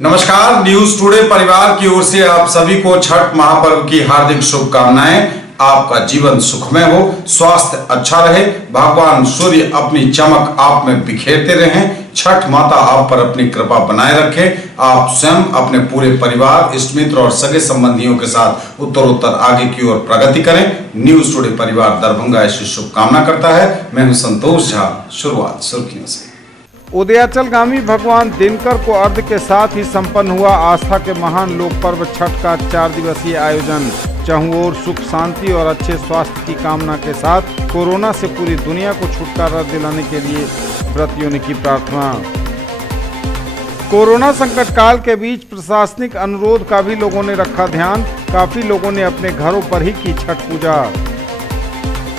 नमस्कार, news today परिवार की ओर से आप सभी को छठ महापर्व की हार्दिक शुभकामनाएं। आपका जीवन सुखमय हो, स्वास्थ्य अच्छा रहे, भगवान सूर्य अपनी चमक आप में बिखेरते रहें, छठ माता आप पर अपनी कृपा बनाए रखे, आप स्वयं अपने पूरे परिवार, इष्ट मित्र और सगे संबंधियों के साथ उत्तरोत्तर आगे की ओर प्रगति करें। न्यूज टुडे परिवार दरभंगा ऐसी शुभकामना करता है। मैं हूं संतोष झा। शुरुआत सुर्खियों से। उदयाचलगामी भगवान दिनकर को अर्घ्य के साथ ही संपन्न हुआ आस्था के महान लोक पर्व छठ का 4 दिवसीय आयोजन। चारों ओर सुख शांति और अच्छे स्वास्थ्य की कामना के साथ कोरोना से पूरी दुनिया को छुटकारा दिलाने के लिए व्रतियों ने की प्रार्थना। कोरोना संकट काल के बीच प्रशासनिक अनुरोध का भी लोगों ने रखा ध्यान। काफी लोगों ने अपने घरों पर ही की छठ पूजा।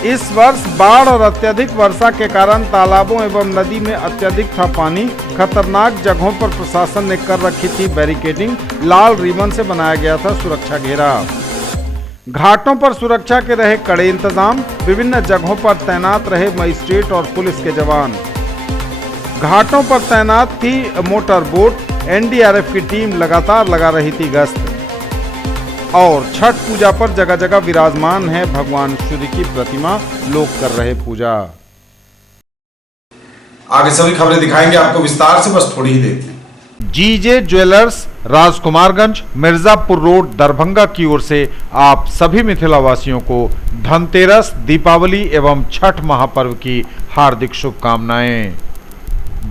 इस वर्ष बाढ़ और अत्यधिक वर्षा के कारण तालाबों एवं नदी में अत्यधिक था पानी। खतरनाक जगहों पर प्रशासन ने कर रखी थी बैरिकेडिंग। लाल रिबन से बनाया गया था सुरक्षा घेरा। घाटों पर सुरक्षा के रहे कड़े इंतजाम। विभिन्न जगहों पर तैनात रहे मजिस्ट्रेट और पुलिस के जवान। घाटों पर तैनात थी मोटर बोट। एनडीआरएफ की टीम लगातार लगा रही थी गश्त। और छठ पूजा पर जगह जगह विराजमान है भगवान सूर्य की प्रतिमा। लोग कर रहे पूजा। आगे सभी खबरें दिखाएंगे आपको विस्तार से, बस थोड़ी ही देर में। जीजे ज्वेलर्स, राजकुमारगंज, मिर्जापुर रोड, दरभंगा की ओर से आप सभी मिथिलावासियों को धनतेरस, दीपावली एवं छठ महापर्व की हार्दिक शुभकामनाएं।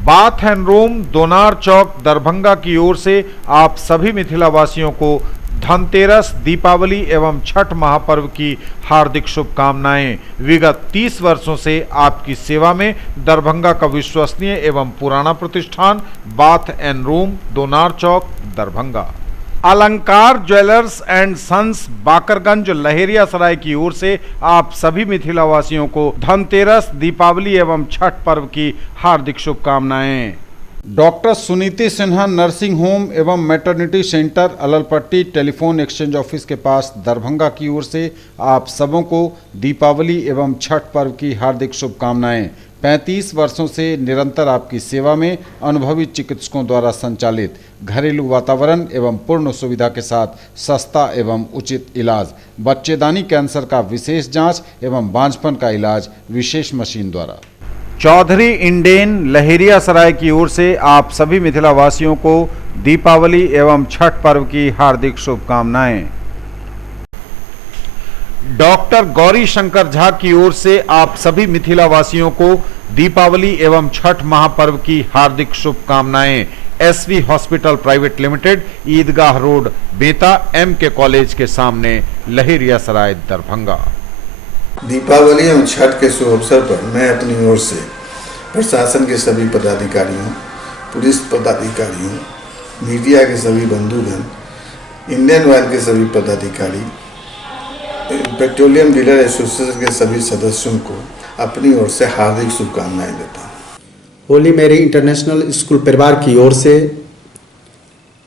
Bath and room, Donar Chowk, Darbhanga की ओर से आप सभी मिथिलावासियों को धनतेरस, दीपावली एवं छठ महापर्व की हार्दिक शुभकामनाएं। विगत 30 वर्षों से आपकी सेवा में दरभंगा का विश्वसनीय एवं पुराना प्रतिष्ठान bath and room, Donar Chowk, Darbhanga. Alankar jewellers and sons, Bakarganj, Laheriasarai की ओर से आप सभी मिथिलावासियों को धनतेरस, दीपावली एवं छठ पर्व की हार्दिक शुभकामनाएं। Doctor Suniti Sinha nursing home एवं maternity centre, Allalpatti, telephone exchange office के पास, दरभंगा की ओर से आप सबों को दीपावली एवं छठ पर्व की हार्दिक शुभकामनाएं। 35 वर्षों से निरंतर आपकी सेवा में अनुभवी चिकित्सकों द्वारा संचालित घरेलू वातावरण एवं पूर्ण सुविधा के साथ सस्ता एवं उचित इलाज, बच्चेदानी कैंसर का विशेष जांच एवं बांझपन का इलाज विशेष मशीन द्वारा। चौधरी इंडेन, लहेरिया सराय की ओर से आप सभी मिथिलावासियों को दीपावली एवं छठ पर्व की हार्दिक शुभकामनाएं। डॉक्टर गौरी शंकर झा की ओर से आप सभी मिथिलावासियों को दीपावली एवं छठ महापर्व की हार्दिक शुभकामनाएं। एसवी हॉस्पिटल प्राइवेट लिमिटेड, ईदगाह रोड, बेता, एमके कॉलेज के सामने, लहेरिया सराय, दरभंगा। दीपावली एवं छठ के शुभ अवसर पर मैं अपनी ओर से प्रशासन के सभी पदाधिकारियों, पुलिस पदाधिकारियों, मीडिया के सभी बंधुगण, इंडियन ऑयल के सभी पदाधिकारी, पेट्रोलियम डीलर एसोसिएशन के सभी सदस्यों को अपनी ओर से हार्दिक शुभकामनाएं देता हूँ। होली मेरी इंटरनेशनल स्कूल परिवार की ओर से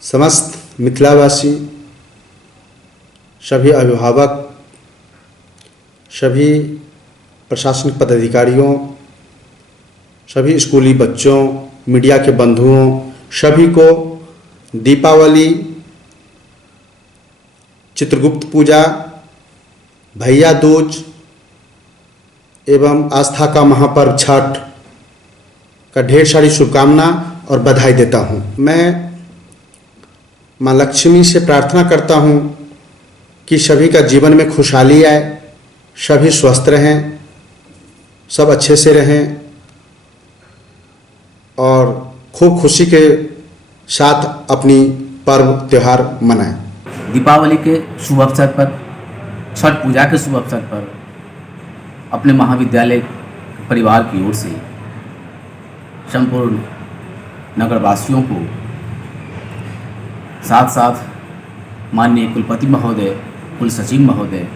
समस्त मिथिलावासी, सभी अभिभावक, सभी प्रशासनिक पदाधिकारियों, सभी स्कूली बच्चों, मीडिया के बंधुओं, सभी को दीपावली, चित्रगुप्त पूजा, भैया दूज एवं आस्था का महापर्व छठ का ढेर सारी शुभकामना और बधाई देता हूँ। मैं माँ लक्ष्मी से प्रार्थना करता हूँ कि सभी का जीवन में खुशहाली आए, सभी स्वस्थ रहें, सब अच्छे से रहें और खूब खुशी के साथ अपनी पर्व त्यौहार मनाएं। दीपावली के शुभ अवसर पर, छठ पूजा के शुभ अवसर पर अपने महाविद्यालय परिवार की ओर से संपूर्ण नगरवासियों को, साथ साथ माननीय कुलपति महोदय, कुल सचिव महोदय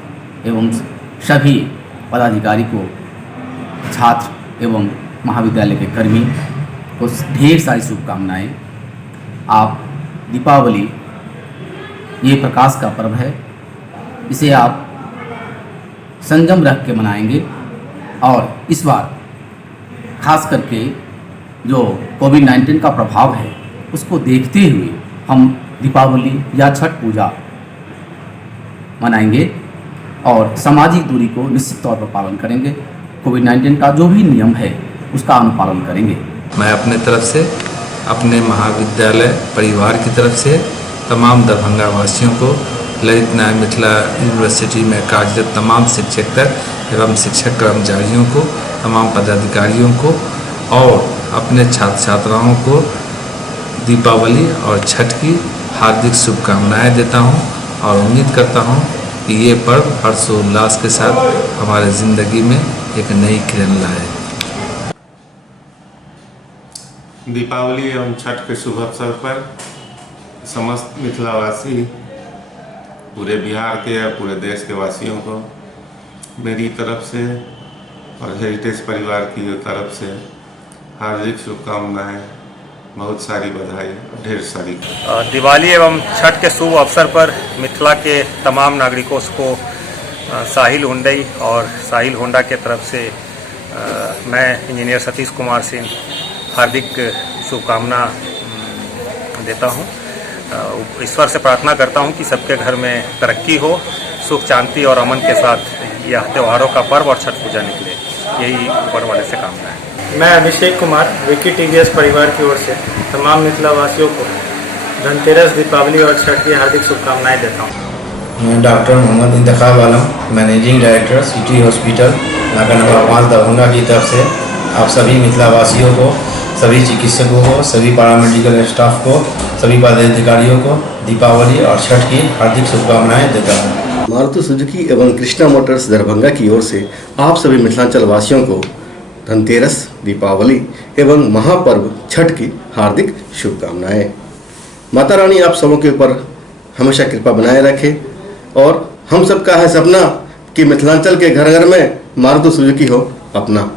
एवं सभी पदाधिकारी को, छात्र एवं महाविद्यालय के कर्मी को ढेर सारी शुभकामनाएं। आप दीपावली, ये प्रकाश का पर्व है, इसे आप संयम रख के मनाएंगे और इस बार खास करके जो कोविड-19 का प्रभाव है उसको देखते हुए हम दीपावली या छठ पूजा मनाएंगे और सामाजिक दूरी को निश्चित तौर पर पालन करेंगे। कोविड-19 का जो भी नियम है उसका अनुपालन करेंगे। मैं अपने तरफ से, अपने महाविद्यालय परिवार की तरफ से तमाम दरभंगा वासियों को, ललित नारायण मिथिला यूनिवर्सिटी में कार्यरत तमाम शिक्षक एवं शिक्षक कर्मचारियों को, तमाम पदाधिकारियों को और अपने छात्र छात्राओं को दीपावली और छठ की हार्दिक शुभकामनाएं देता हूं और उम्मीद करता हूं कि ये पर्व हर्षोल्लास के साथ हमारे ज़िंदगी में एक नई किरण लाए। दीपावली एवं छठ के शुभ अवसर पर समस्त मिथिलावासी, पूरे बिहार के या पूरे देश के वासियों को मेरी तरफ से और हेरिटेज परिवार की तरफ से हार्दिक शुभकामनाएं, बहुत सारी बधाई, ढेर सारी। दिवाली एवं छठ के शुभ अवसर पर मिथिला के तमाम नागरिकों को साहिल हुंडई और साहिल होंडा के तरफ से मैं इंजीनियर सतीश कुमार सिंह हार्दिक शुभकामना देता हूं। ईश्वर से प्रार्थना करता हूं कि सबके घर में तरक्की हो, सुख शांति और अमन के साथ यह त्योहारों का पर्व और छठ पूजा निकले, यही ऊपर वाले से कामना है। मैं अभिषेक कुमार विकी टीवीएस परिवार की ओर से तमाम मिथिला वासियों को धनतेरस, दीपावली और छठ की हार्दिक शुभकामनाएं देता हूं। मैं डॉक्टर मोहम्मद इंतखाब आलम, मैनेजिंग डायरेक्टर सिटी हॉस्पिटल नाका नंबर 5 दरभंगा की तरफ से आप सभी मिथिला वासियों को, सभी चिकित्सकों को, सभी पैरामेडिकल स्टाफ को, सभी पदाधिकारियों को दीपावली और छठ की हार्दिक शुभकामनाएं देता हूँ। मारुति सुजुकी एवं कृष्णा मोटर्स दरभंगा की ओर से आप सभी मिथिलांचल वासियों को धनतेरस, दीपावली एवं महापर्व छठ की हार्दिक शुभकामनाएं। माता रानी आप सबों के ऊपर हमेशा कृपा बनाए रखे और हम सबका है सपना कि मिथिलांचल के घर घर में मारुति सुजुकी हो अपना।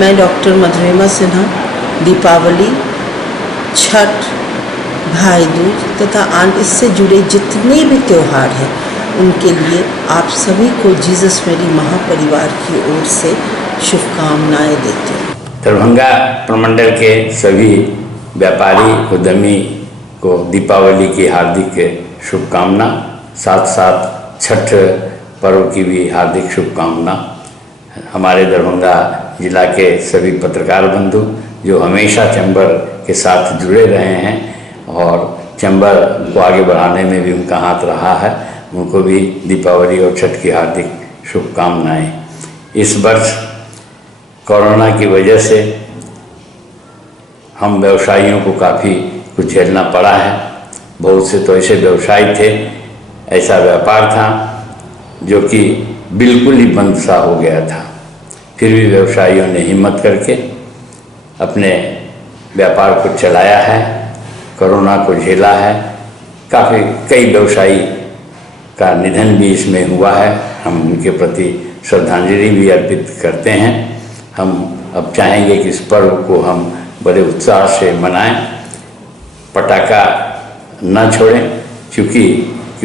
मैं डॉक्टर मधुरिमा सिन्हा दीपावली, छठ, भाई दूज तथा इससे जुड़े जितने भी त्यौहार हैं उनके लिए आप सभी को जीसस मेरी महापरिवार की ओर से शुभकामनाएं देते हैं। दरभंगा प्रमंडल के सभी व्यापारी उद्यमी को दीपावली की हार्दिक शुभकामना, साथ साथ छठ पर्व की भी हार्दिक शुभकामना। हमारे दरभंगा जिला के सभी पत्रकार बंधु जो हमेशा चैम्बर के साथ जुड़े रहे हैं और चैम्बर को आगे बढ़ाने में भी उनका हाथ रहा है, उनको भी दीपावली और छठ की हार्दिक शुभकामनाएं। इस वर्ष कोरोना की वजह से हम व्यवसायियों को काफ़ी कुछ झेलना पड़ा है। बहुत से तो ऐसे व्यवसाय थे, ऐसा व्यापार था जो कि बिल्कुल ही बंद सा हो गया था, फिर भी व्यवसायियों ने हिम्मत करके अपने व्यापार को चलाया है, कोरोना को झेला है। कई व्यवसायी का निधन भी इसमें हुआ है, हम उनके प्रति श्रद्धांजलि भी अर्पित करते हैं। हम अब चाहेंगे कि इस पर्व को हम बड़े उत्साह से मनाएं, पटाखा न छोड़ें, क्योंकि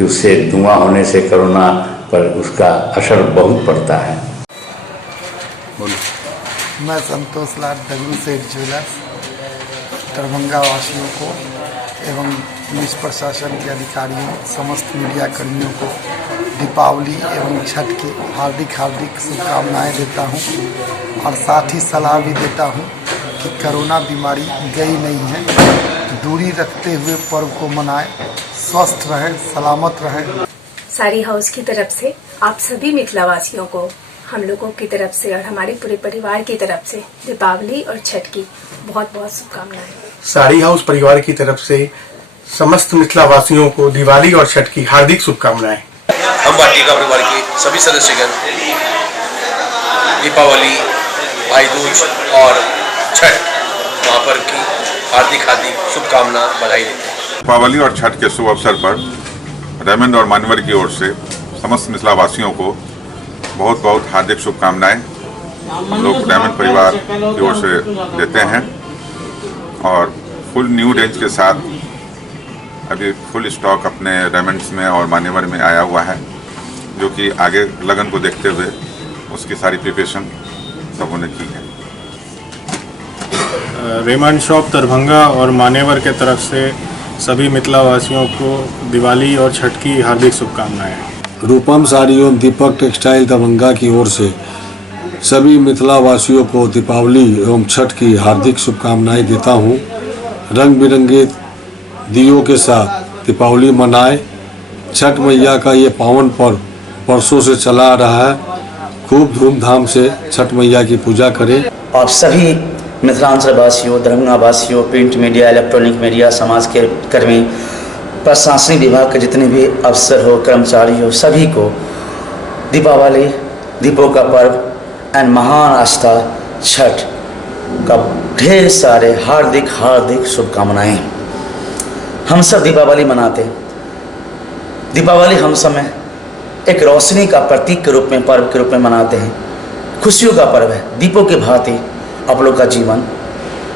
उससे धुआं होने से कोरोना पर उसका असर बहुत पड़ता है। मैं संतोष लाल दगड़ू सेठ ज्वेलर्स दरभंगा वासियों को एवं पुलिस प्रशासन के अधिकारियों, समस्त मीडिया कर्मियों को दीपावली एवं छठ की हार्दिक शुभकामनाएं देता हूं और साथ ही सलाह भी देता हूं कि कोरोना बीमारी गई नहीं है, दूरी रखते हुए पर्व को मनाएं, स्वस्थ रहें, सलामत रहें। सारी हाउस की तरफ से आप सभी मिथिलावासियों को हम लोगों की तरफ से और हमारे पूरे परिवार की तरफ से दीपावली और छठ की बहुत बहुत शुभकामनाएं। सारी हाउस परिवार की तरफ से समस्त मिथिलावासियों को दिवाली और छठ की हार्दिक शुभकामनाएं। हम वाटिका परिवार के सभी सदस्यगण दीपावली, भाई दूज और छठ महापर्व की हार्दिक शुभकामना बधाई देते हैं। दीपावली और छठ के शुभ अवसर पर रेमंड और मानवर की ओर से समस्त मिथिलावासियों को बहुत बहुत हार्दिक शुभकामनाएं हम लोग रेमंड परिवार की ओर से देते हैं और फुल न्यू रेंज के साथ अभी फुल स्टॉक अपने रेमंड्स में और मान्यवर में आया हुआ है, जो कि आगे लगन को देखते हुए उसकी सारी प्रिपरेशन सबों ने की है। रेमंड शॉप दरभंगा और मान्यवर के तरफ से सभी मिथिला वासियों को दिवाली और छठ की हार्दिक शुभकामनाएं। रूपम साड़ी एवं दीपक टेक्सटाइल दरभंगा की ओर से सभी मिथिला वासियों को दीपावली एवं छठ की हार्दिक शुभकामनाएं देता हूं। रंग बिरंगे दियों के साथ दीपावली मनाएं। छठ मैया का ये पावन पर्व वर्षों से चला आ रहा है। खूब धूमधाम से छठ मैया की पूजा करें। आप सभी मिथिलांचल वासियों, दरभंगा वासियों, प्रिंट मीडिया, इलेक्ट्रॉनिक मीडिया, समाज के कर्मी, प्रशासनिक विभाग के जितने भी अफसर हो, कर्मचारी हो, सभी को दीपावली, दीपों का पर्व एंड महान आस्था छठ का ढेर सारे हार्दिक हार्दिक शुभकामनाएं। हम सब दीपावली मनाते हैं। दीपावली हम समय एक रोशनी का प्रतीक के रूप में, पर्व के रूप में मनाते हैं। खुशियों का पर्व है। दीपों के भांति आप लोग का जीवन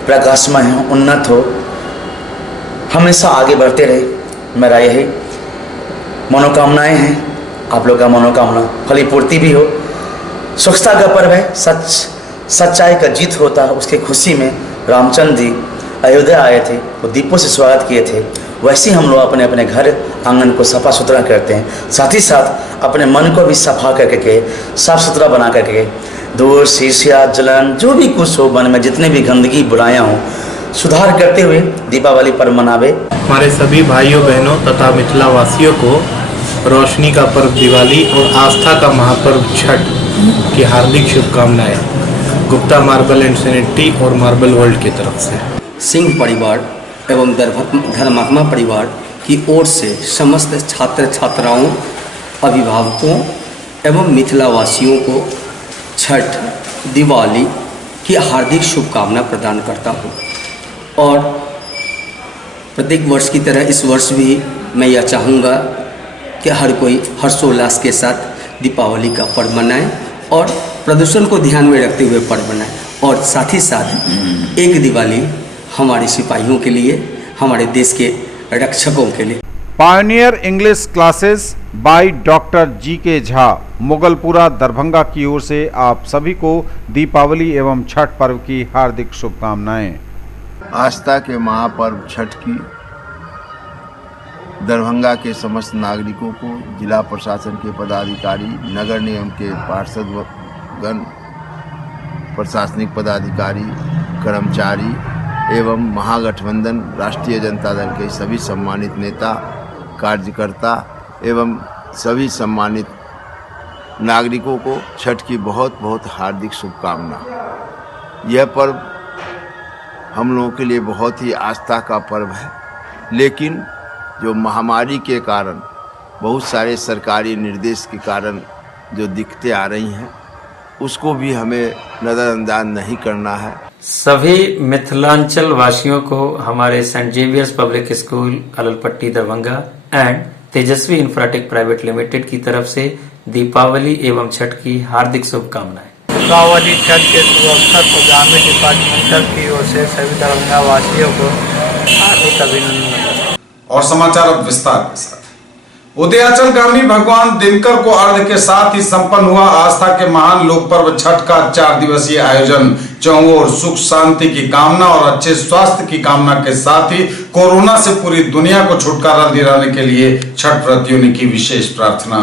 प्रकाशमय हो, उन्नत हो, हमेशा आगे बढ़ते रहे। मेरा यही मनोकामनाएं हैं। आप लोग का मनोकामना फलीपूर्ति भी हो। स्वच्छता का पर्व है। सच्चाई का जीत होता है। उसकी खुशी में रामचंद्र जी अयोध्या आए थे, वो दीपों से स्वागत किए थे। वैसे ही हम लोग अपने अपने घर आंगन को सफ़ा सुथरा करते हैं। साथ ही साथ अपने मन को भी सफ़ा करके, साफ़ सुथरा बना करके, दूर शीशिया जलन जो भी कुछ हो, मन में जितने भी गंदगी बुराइयाँ हों, सुधार करते हुए दीपावली पर्व मनावे। हमारे सभी भाइयों बहनों तथा मिथिला वासियों को रोशनी का पर्व दिवाली और आस्था का महापर्व छठ की हार्दिक शुभकामनाएं गुप्ता मार्बल एंड सैनिटरी और मार्बल वर्ल्ड की तरफ से। सिंह परिवार एवं धर्मात्मा परिवार की ओर से समस्त छात्र छात्राओं, अभिभावकों एवं मिथिला वासियों को छठ, दिवाली की हार्दिक शुभकामना प्रदान करता हूँ। और प्रत्येक वर्ष की तरह इस वर्ष भी मैं यह चाहूँगा कि हर कोई हर्षोल्लास के साथ दीपावली का पर्व मनाएं और प्रदूषण को ध्यान में रखते हुए पर्व मनाएं। और साथ ही साथ एक दिवाली हमारे सिपाहियों के लिए, हमारे देश के रक्षकों के लिए। Pioneer English classes by doctor GK. Jha, Mughalpura, Darbhanga की ओर से आप सभी को दीपावली एवं छठ पर्व की हार्दिक शुभकामनाएं। आस्था के महापर्व छठ की दरभंगा के समस्त नागरिकों को, जिला प्रशासन के पदाधिकारी, नगर निगम के पार्षदगण, प्रशासनिक पदाधिकारी, कर्मचारी एवं महागठबंधन राष्ट्रीय जनता दल के सभी सम्मानित नेता, कार्यकर्ता एवं सभी सम्मानित नागरिकों को छठ की बहुत बहुत हार्दिक शुभकामना। यह पर्व हम लोगों के लिए बहुत ही आस्था का पर्व है, लेकिन जो महामारी के कारण, बहुत सारे सरकारी निर्देश के कारण जो दिक्कतें आ रही हैं, उसको भी हमें नज़रअंदाज नहीं करना है। सभी मिथिलांचल वासियों को हमारे Saint Xavier's public school Alalpatti Darbhanga and Tejaswi infratech private limited की तरफ से दीपावली एवं छठ की हार्दिक शुभकामनाएं। दीपावली छठ के शुभ अवसर पर ग्रामीण डिपार्टमेंटल की ओर से सभी दरभंगा वासियों को हार्दिक अभिनंदन। और समाचार अब विस्तार के साथ। उदयाचल गामी भगवान दिनकर को अर्घ के साथ ही संपन्न हुआ आस्था के महान लोक पर्व छठ का 4 दिवसीय आयोजन। चौओर सुख शांति की कामना और अच्छे स्वास्थ्य की कामना के साथ ही कोरोना से पूरी दुनिया को छुटकारा दिलाने के लिए छठ व्रतियों ने की विशेष प्रार्थना।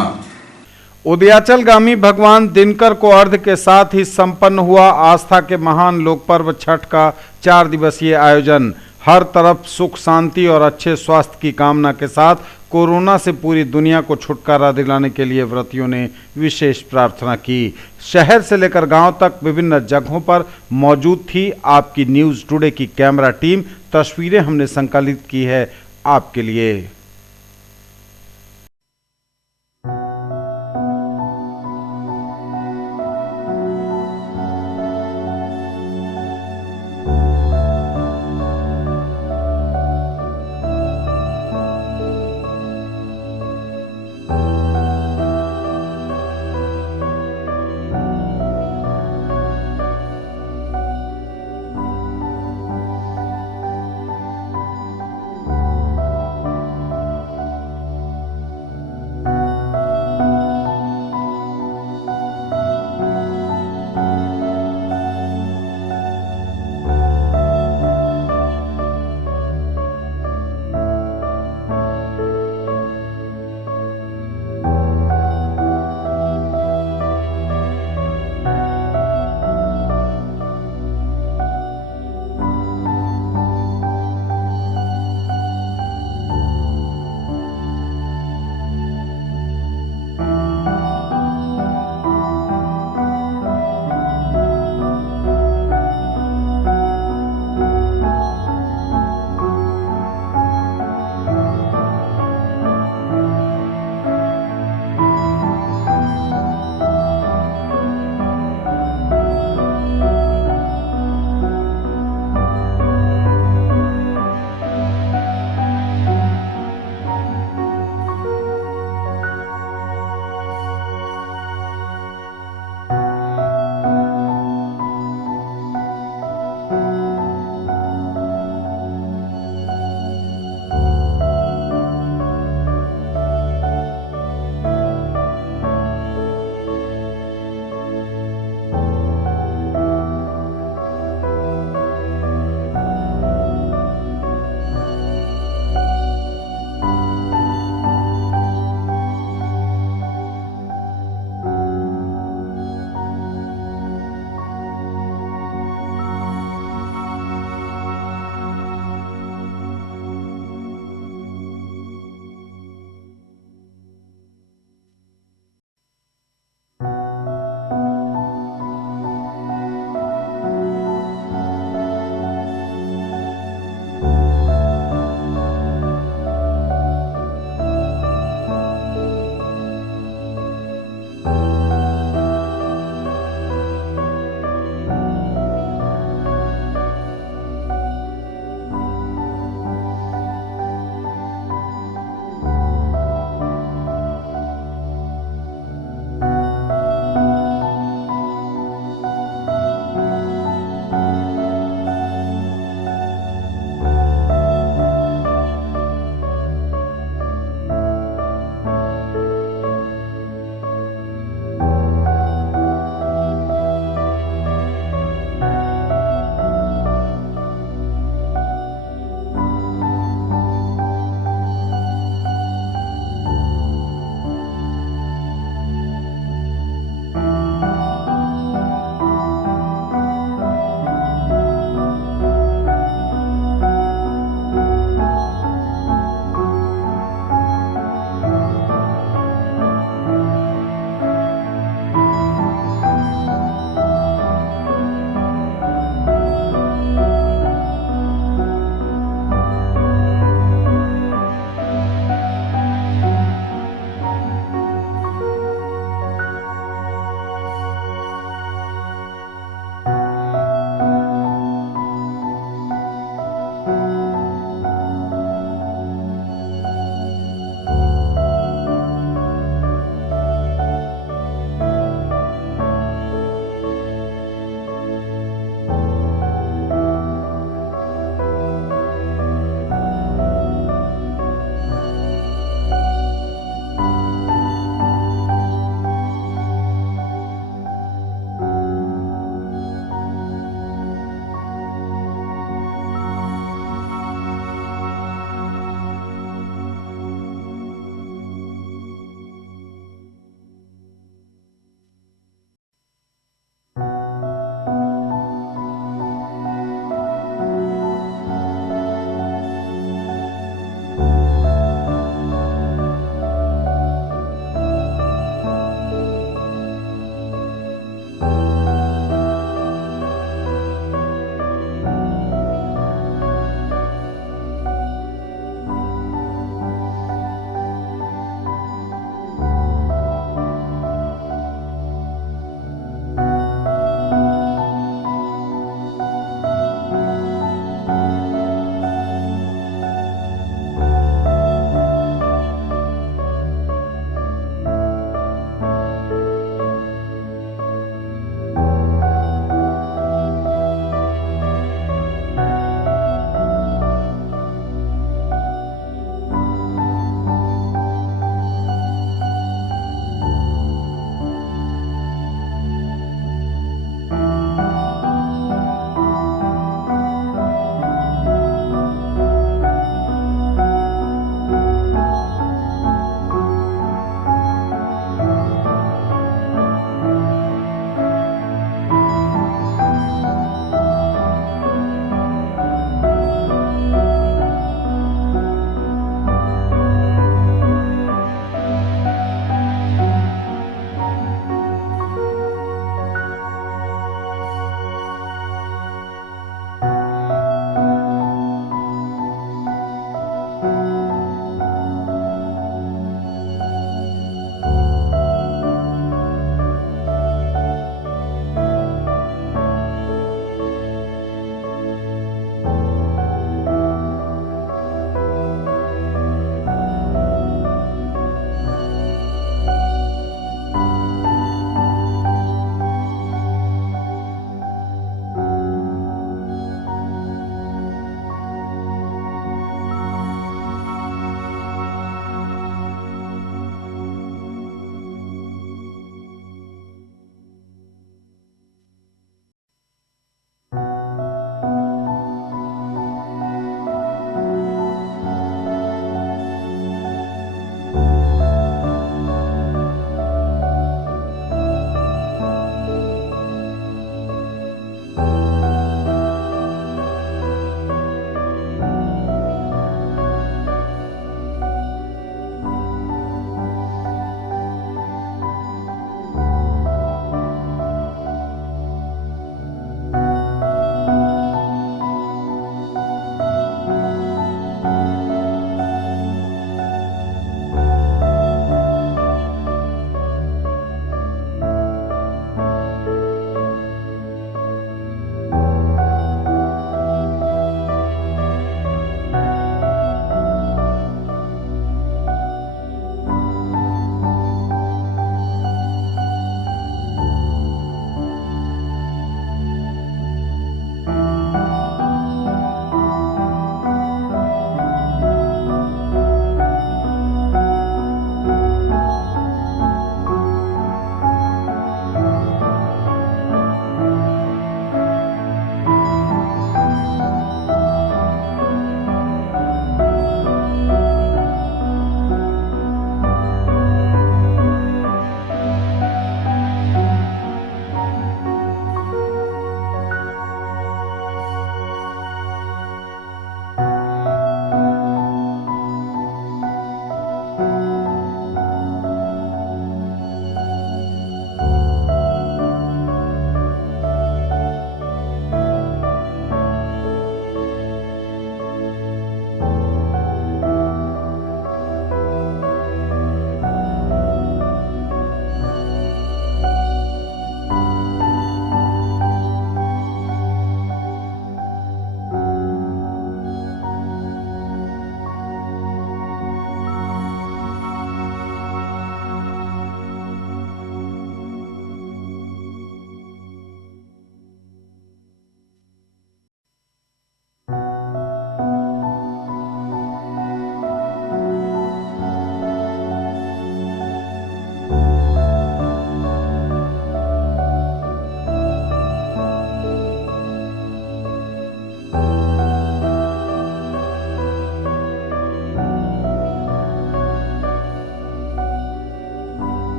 उदयाचल गामी भगवान दिनकर को अर्घ के साथ ही संपन्न हुआ आस्था के महान लोक पर्व छठ का 4 दिवसीय आयोजन। हर तरफ सुख शांति और अच्छे स्वास्थ्य की कामना के साथ कोरोना से पूरी दुनिया को छुटकारा दिलाने के लिए व्रतियों ने विशेष प्रार्थना की। शहर से लेकर गांव तक विभिन्न जगहों पर मौजूद थी आपकी न्यूज़ टुडे की कैमरा टीम। तस्वीरें हमने संकलित की है आपके लिए।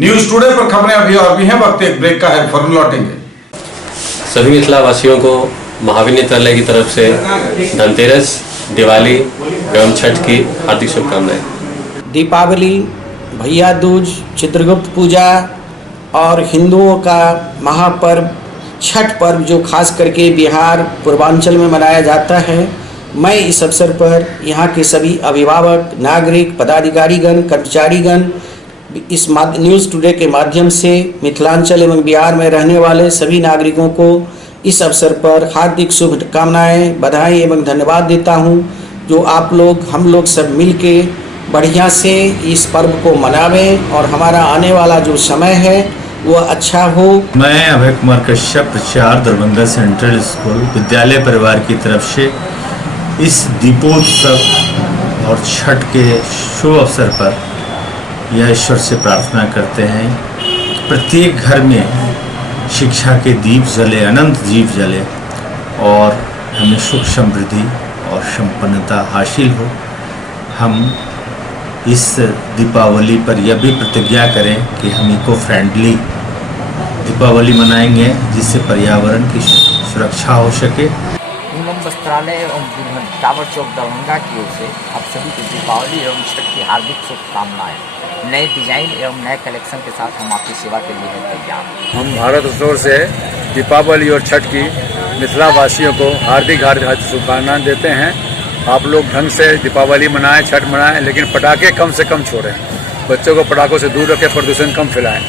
न्यूज टुडे पर खबरें अभी और भी हैं, वक्त एक ब्रेक का है, फौरन लौटेंगे। सभी मिथिला वासियों को महाविद्यालय की तरफ से धनतेरस, दिवाली एवं छठ की हार्दिक शुभकामनाएं। दीपावली, भैया दूज, चित्रगुप्त पूजा और हिंदुओं का महापर्व छठ पर्व जो खास करके बिहार पूर्वांचल में मनाया जाता है, मैं इस अवसर पर यहाँ के सभी अभिभावक, नागरिक, पदाधिकारीगण, कर्मचारीगण इस न्यूज़ टुडे के माध्यम से मिथिलांचल एवं बिहार में रहने वाले सभी नागरिकों को इस अवसर पर हार्दिक शुभकामनाएं, बधाई एवं धन्यवाद देता हूं, जो आप लोग हम लोग सब मिलके बढ़िया से इस पर्व को मनावें और हमारा आने वाला जो समय है वो अच्छा हो। मैं अभय कुमार कश्यप, प्रचार दरभंगा सेंट्रल स्कूल विद्यालय परिवार की तरफ से इस दीपोत्सव और छठ के शुभ अवसर पर यह ईश्वर से प्रार्थना करते हैं कि प्रत्येक घर में शिक्षा के दीप जले, अनंत दीप जले और हमें सुख समृद्धि और संपन्नता हासिल हो। हम इस दीपावली पर यह भी प्रतिज्ञा करें कि हम इको फ्रेंडली दीपावली मनाएंगे, जिससे पर्यावरण की सुरक्षा हो सके। एवं वस्त्रालय एवं दुल्हन टावर चौक दरभंगा की ओर से आप सभी को दीपावली एवं छठ की हार्दिक शुभकामनाएं। नए डिजाइन एवं नए कलेक्शन के साथ हम आपकी सेवा के लिए तैयार। हम भारत स्टोर से दीपावली और छठ की मिथिला वासियों को हार्दिक शुभकामनाएं देते हैं। आप लोग ढंग से दीपावली मनाएं, छठ मनाएं, लेकिन पटाखे कम से कम छोड़ें। बच्चों को पटाखों से दूर रखें, प्रदूषण कम फैलाएं।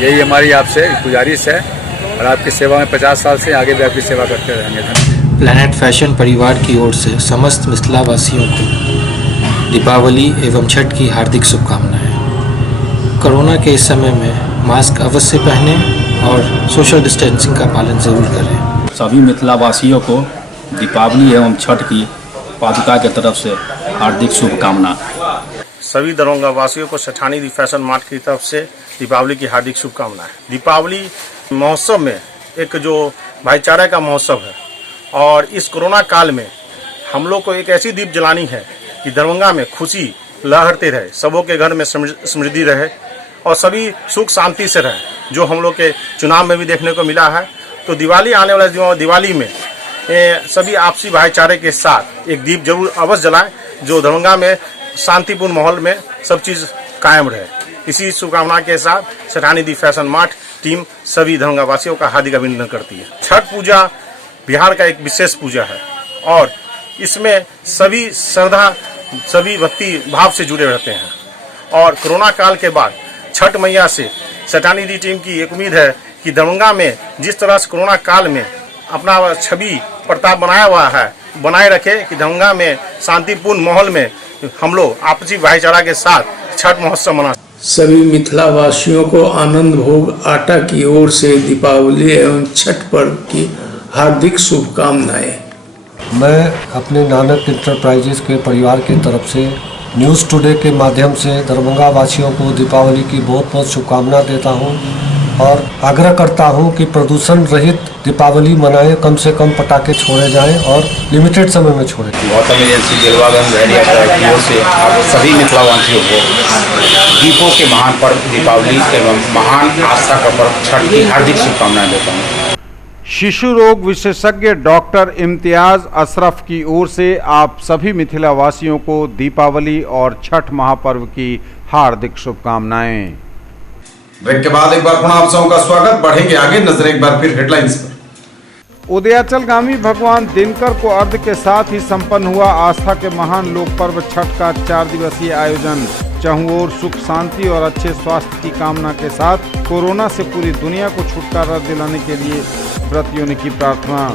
यही हमारी आपसे गुजारिश है और आपकी सेवा में 50 साल से आगे भी आपकी सेवा करते रहेंगे। प्लैनेट फैशन परिवार की ओर से समस्त मिथिला वासियों को दीपावली एवं छठ की हार्दिक शुभकामनाएं। कोरोना के इस समय में मास्क अवश्य पहने और सोशल डिस्टेंसिंग का पालन जरूर करें। सभी मिथिला वासियों को दीपावली एवं छठ की पादुका की तरफ से हार्दिक शुभकामना। सभी दरभंगा वासियों को सेठानी दी फैशन मार्ट की तरफ से दीपावली की हार्दिक शुभकामनाएं। दीपावली महोत्सव में एक जो भाईचारा का महोत्सव है और इस कोरोना काल में हम लोग को एक ऐसी दीप जलानी है कि दरभंगा में खुशी लहरते रहे, सबों के घर में समृद्धि रहे और सभी सुख शांति से रहे, जो हम लोग के चुनाव में भी देखने को मिला है। तो दिवाली आने वाले दिवाली में सभी आपसी भाईचारे के साथ एक दीप जरूर अवश्य जलाएं, जो दरभंगा में शांतिपूर्ण माहौल में सब चीज़ कायम रहे। इसी शुभकामना के साथ सेठानी दी फैशन मार्ट टीम सभी दरभंगा वासियों का हार्दिक अभिनंदन करती है। छठ पूजा बिहार का एक विशेष पूजा है और इसमें सभी श्रद्धा, सभी भक्ति भाव से जुड़े रहते हैं और कोरोना काल के बाद छठ मैया से सेठानी दी टीम की एक उम्मीद है कि दरभंगा में जिस तरह से कोरोना काल में अपना छवि प्रताप बनाया हुआ है, बनाए रखे कि दरभंगा में शांतिपूर्ण माहौल में हम लोग आपसी भाईचारा के साथ छठ महोत्सव मना। सभी मिथिला वासियों को आनंद भोग आटा की ओर से दीपावली एवं छठ पर्व की हार्दिक शुभकामनाएं। मैं अपने नानक इंटरप्राइजेज के परिवार की तरफ से न्यूज़ टुडे के माध्यम से दरभंगा वासियों को दीपावली की बहुत बहुत शुभकामना देता हूं और आग्रह करता हूं कि प्रदूषण रहित दीपावली मनाएं, कम से कम पटाखे छोड़े जाएं और लिमिटेड समय में छोड़ें। गौतम एजेंसी दिलवागंज रहरिया की ओर से सभी मिथिला वासियों को दीपों के महान पर्व दीपावली एवं महान आस्था का पर्व छठ की हार्दिक शुभकामनाएं देता हूँ। शिशु रोग विशेषज्ञ डॉक्टर इम्तियाज अशरफ की ओर से आप सभी मिथिला वासियों को दीपावली और छठ महापर्व की हार्दिक शुभकामनाएं। ब्रेक के बाद एक बार पुनः आप सबका स्वागत। बढ़ेंगे आगे, नजर एक बार फिर हेडलाइंस पर। उदयाचलगामी भगवान दिनकर को अर्घ्य के साथ ही संपन्न हुआ आस्था के महान लोक पर्व छठ का 4 दिवसीय आयोजन। चहुं ओर सुख शांति और अच्छे स्वास्थ्य की कामना के साथ कोरोना से पूरी दुनिया को छुटकारा दिलाने के लिए व्रतियों ने की प्रार्थना।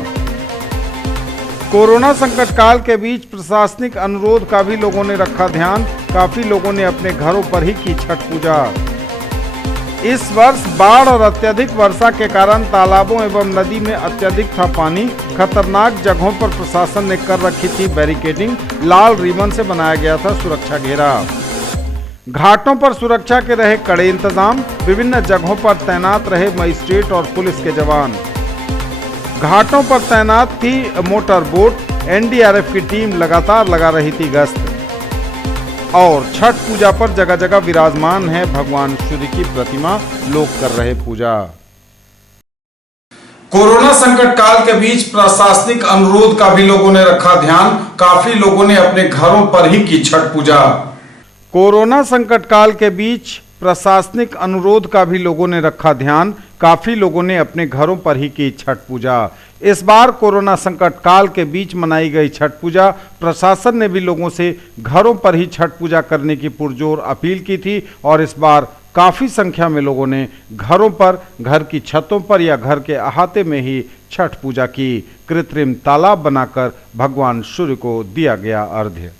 कोरोना संकट काल के बीच प्रशासनिक अनुरोध का भी लोगों ने रखा ध्यान। काफी लोगों ने अपने घरों पर ही की छठ पूजा। इस वर्ष बाढ़ और अत्यधिक वर्षा के कारण तालाबों एवं नदी में अत्यधिक था पानी। खतरनाक जगहों पर प्रशासन ने कर रखी थी बैरिकेडिंग। लाल रिबन से बनाया गया था सुरक्षा घेरा। घाटों पर सुरक्षा के रहे कड़े इंतजाम। विभिन्न जगहों पर तैनात रहे मजिस्ट्रेट और पुलिस के जवान। घाटों पर तैनात थी मोटर बोट। एनडीआरएफ की टीम लगातार लगा रही थी गश्त। और छठ पूजा पर जगह जगह विराजमान है भगवान सूर्य की प्रतिमा, लोग कर रहे पूजा। कोरोना संकट काल के बीच प्रशासनिक अनुरोध का भी लोगों ने रखा ध्यान, काफी लोगों ने अपने घरों पर ही की छठ पूजा। कोरोना संकट काल के बीच प्रशासनिक अनुरोध का भी लोगों ने रखा ध्यान, काफी लोगों ने अपने घरों पर ही की छठ पूजा। इस बार कोरोना संकट काल के बीच मनाई गई छठ पूजा, प्रशासन ने भी लोगों से घरों पर ही छठ पूजा करने की पुरजोर अपील की थी और इस बार काफी संख्या में लोगों ने घरों पर, घर की छतों पर या घर के अहाते में ही छठ पूजा की। कृत्रिम तालाब बनाकर भगवान सूर्य को दिया गया अर्घ्य।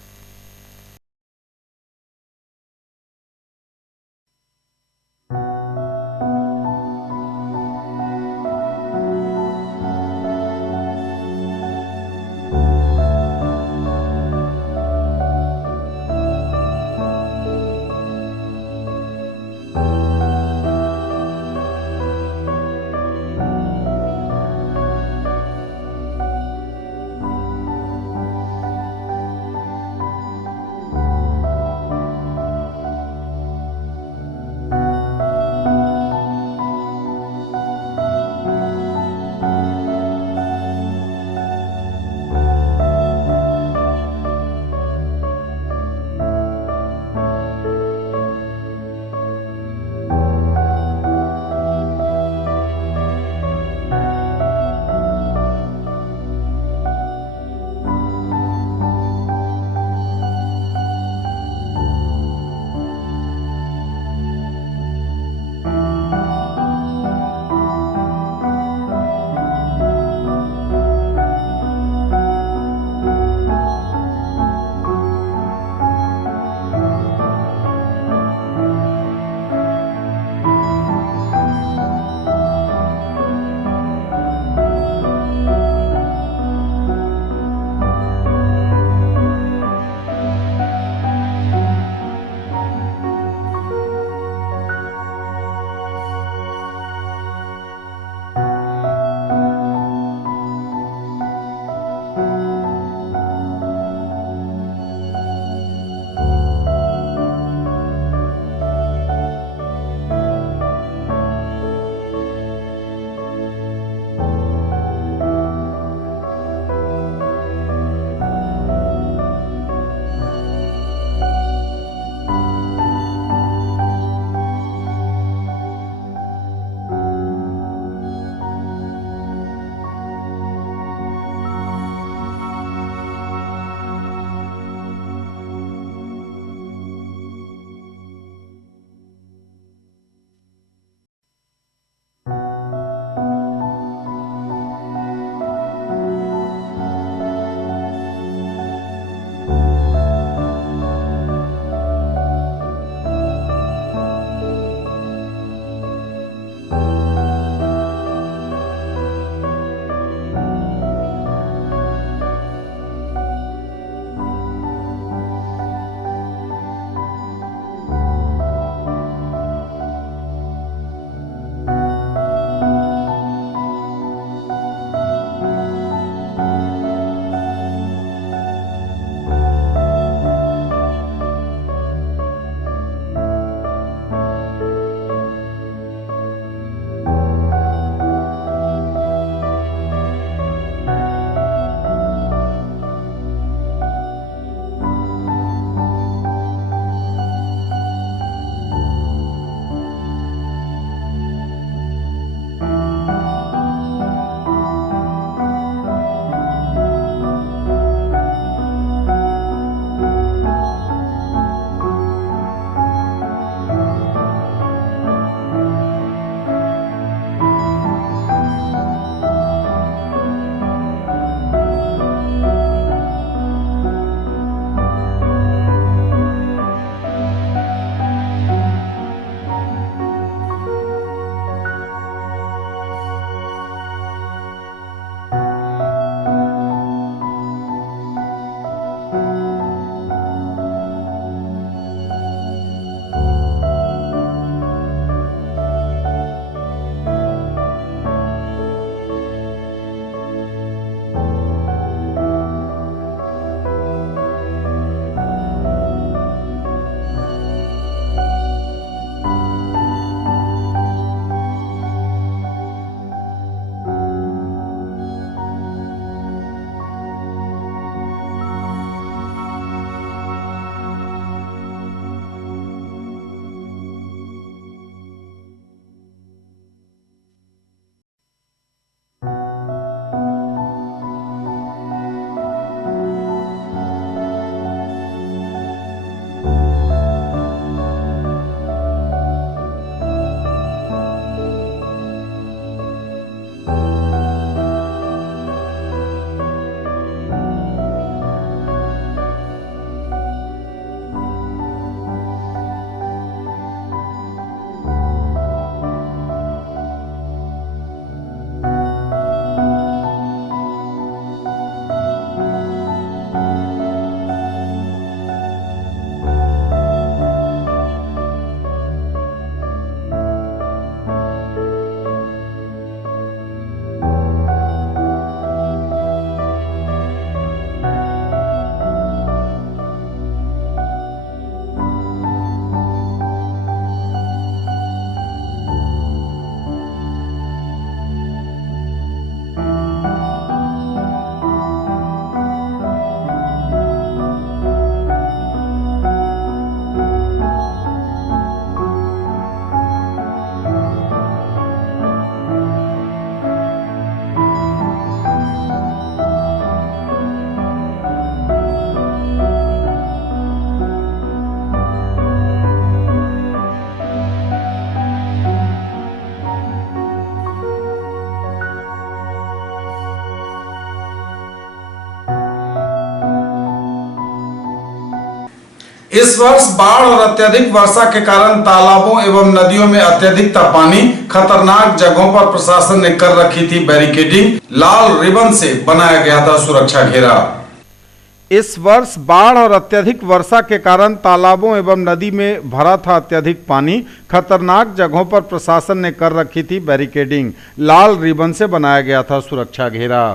इस वर्ष बाढ़ और अत्यधिक वर्षा के कारण तालाबों एवं नदियों में अत्यधिकता पानी, खतरनाक जगहों पर प्रशासन ने कर रखी थी बैरिकेडिंग, लाल रिबन से बनाया गया था सुरक्षा घेरा। इस वर्ष बाढ़ और अत्यधिक वर्षा के कारण तालाबों एवं नदी में भरा था अत्यधिक पानी, खतरनाक जगहों पर प्रशासन ने कर रखी थी बैरिकेडिंग, लाल रिबन से बनाया गया था सुरक्षा घेरा।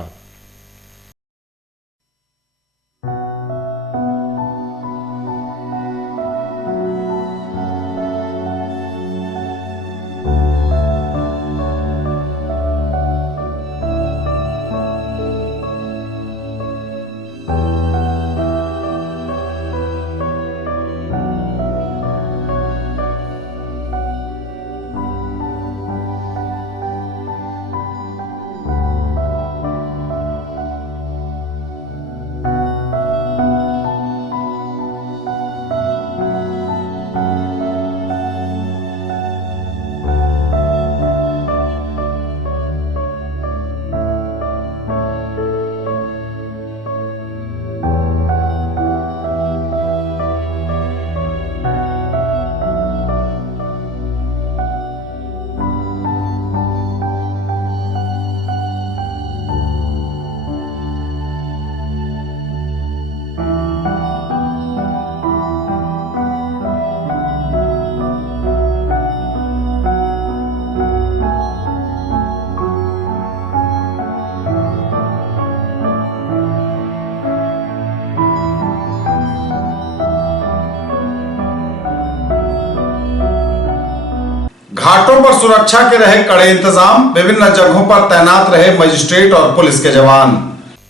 घाटों पर सुरक्षा के रहे कड़े इंतजाम, विभिन्न जगहों पर तैनात रहे मजिस्ट्रेट और पुलिस के जवान।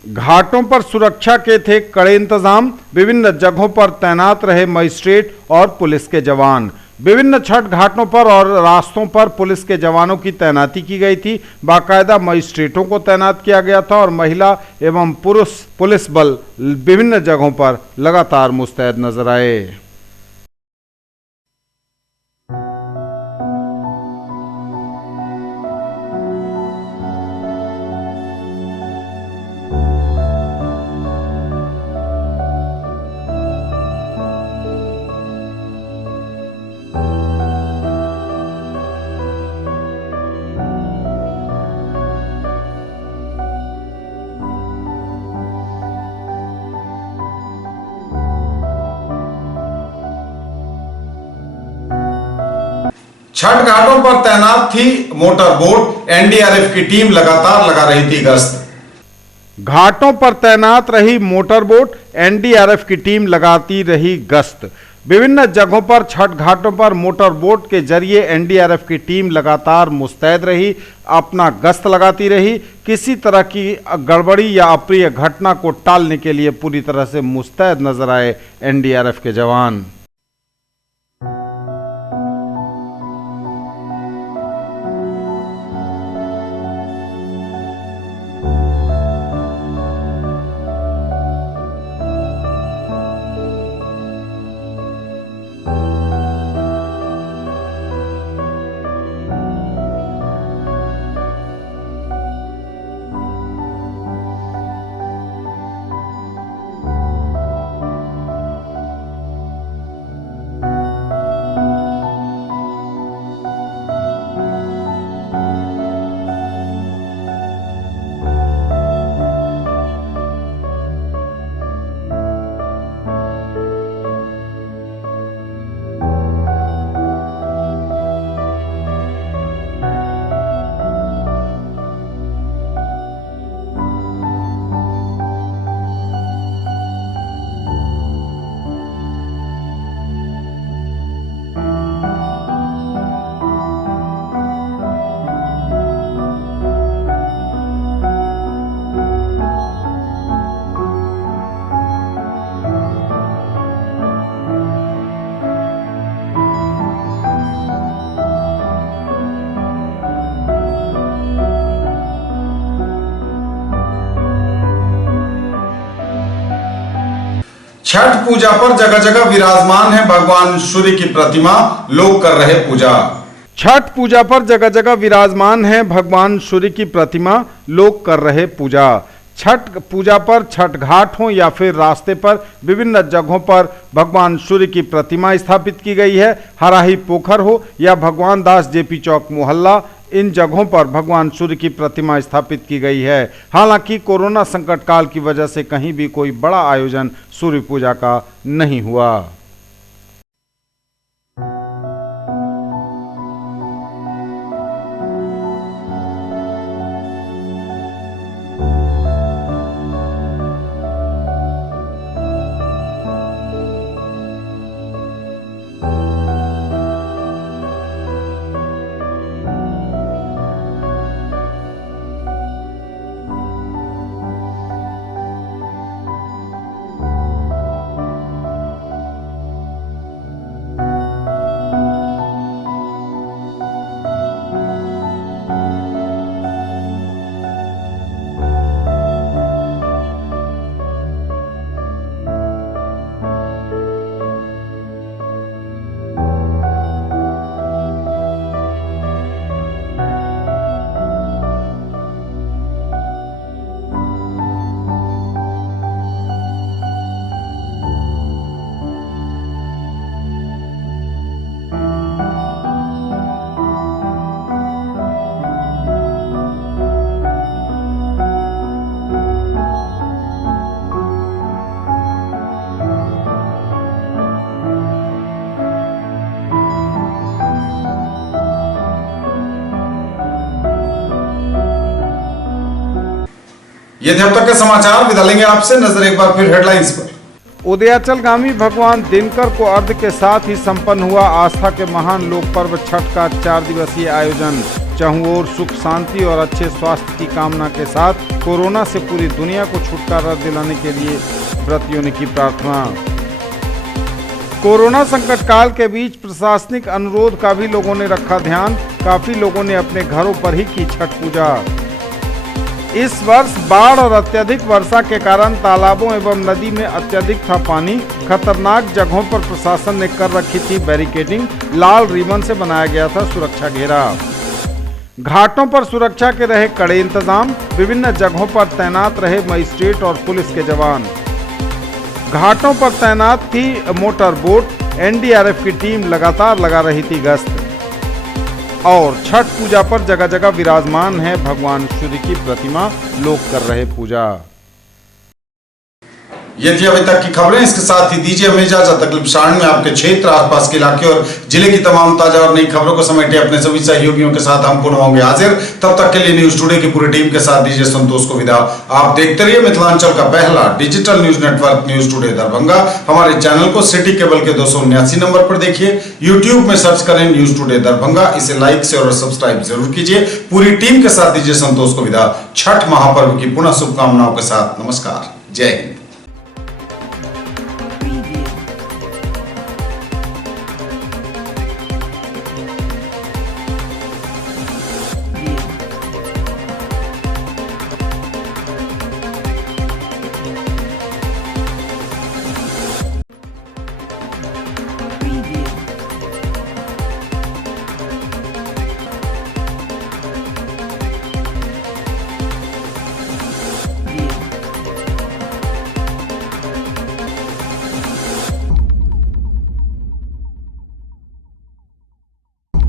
घाटों पर सुरक्षा के थे कड़े इंतजाम, विभिन्न जगहों पर तैनात रहे मजिस्ट्रेट और पुलिस के जवान। विभिन्न छठ घाटों पर और रास्तों पर पुलिस के जवानों की तैनाती की गई थी। बाकायदा मजिस्ट्रेटों को तैनात किया गया था और महिला एवं पुरुष पुलिस बल विभिन्न जगहों पर लगातार मुस्तैद नजर आए। छठ घाटों पर तैनात थी मोटर बोट, एनडीआरएफ की टीम लगातार लगा रही थी गश्त। घाटों पर तैनात रही मोटर बोट, एनडीआरएफ की टीम लगाती रही गश्त। विभिन्न जगहों पर छठ घाटों पर मोटर बोट के जरिए एनडीआरएफ की टीम लगातार मुस्तैद रही, अपना गश्त लगाती रही। किसी तरह की गड़बड़ी या अप्रिय घटना को टालने के लिए पूरी तरह से मुस्तैद नजर आए एनडीआरएफ के जवान। छठ पूजा पर जगह जगह विराजमान है भगवान सूर्य की प्रतिमा, लोग कर रहे पूजा। छठ पूजा पर जगह जगह विराजमान है भगवान सूर्य की प्रतिमा, लोग कर रहे पूजा। छठ पूजा पर छठ घाट हो या फिर रास्ते पर विभिन्न जगहों पर भगवान सूर्य की प्रतिमा स्थापित की गई है। हराही पोखर हो या भगवान दास जेपी चौक मोहल्ला, इन जगहों पर भगवान सूर्य की प्रतिमा स्थापित की गई है। हालांकि कोरोना संकट काल की वजह से कहीं भी कोई बड़ा आयोजन सूर्य पूजा का नहीं हुआ। ये थे अब तक के समाचार। विदा लेंगे आपसे, नजर एक बार फिर हेडलाइंस पर। उदयाचलगामी भगवान दिनकर को अर्घ्य के साथ ही संपन्न हुआ आस्था के महान लोक पर्व छठ का 4 दिवसीय आयोजन। चारों ओर सुख शांति और अच्छे स्वास्थ्य की कामना के साथ कोरोना से पूरी दुनिया को छुटकारा दिलाने के लिए व्रतियों ने की प्रार्थना। कोरोना संकट काल के बीच प्रशासनिक अनुरोध का भी लोगों ने रखा ध्यान। काफी लोगों ने अपने घरों पर ही की छठ पूजा। इस वर्ष बाढ़ और अत्यधिक वर्षा के कारण तालाबों एवं नदी में अत्यधिक था पानी। खतरनाक जगहों पर प्रशासन ने कर रखी थी बैरिकेडिंग। लाल रिबन से बनाया गया था सुरक्षा घेरा। घाटों पर सुरक्षा के रहे कड़े इंतजाम। विभिन्न जगहों पर तैनात रहे मजिस्ट्रेट और पुलिस के जवान। घाटों पर तैनात थी मोटर बोट। एनडीआरएफ की टीम लगातार लगा रही थी गश्त। और छठ पूजा पर जगह जगह विराजमान है भगवान सूर्य की प्रतिमा, लोग कर रहे पूजा। ये थी अभी तक की खबरें। इसके साथ ही दीजिए हमें इजाजत। अगले प्रसारण में आपके क्षेत्र, आसपास के इलाके और जिले की तमाम ताजा और नई खबरों को समेटे अपने सभी सहयोगियों के साथ हम पुनः होंगे हाजिर। तब तक के लिए न्यूज टुडे की पूरी टीम के साथ दीजिए संतोष को विदा। आप देखते रहिए मिथिलांचल का पहला digital news network news today Darbhanga. हमारे चैनल को सिटी केबल के 279 नंबर पर देखिए। यूट्यूब में सर्च करें न्यूज टुडे दरभंगा। इसे लाइक से और सब्सक्राइब जरूर कीजिए। पूरी टीम के साथ दीजिए संतोष को विदा। छठ महापर्व की पुनः शुभकामनाओं के साथ नमस्कार, जय हिंद।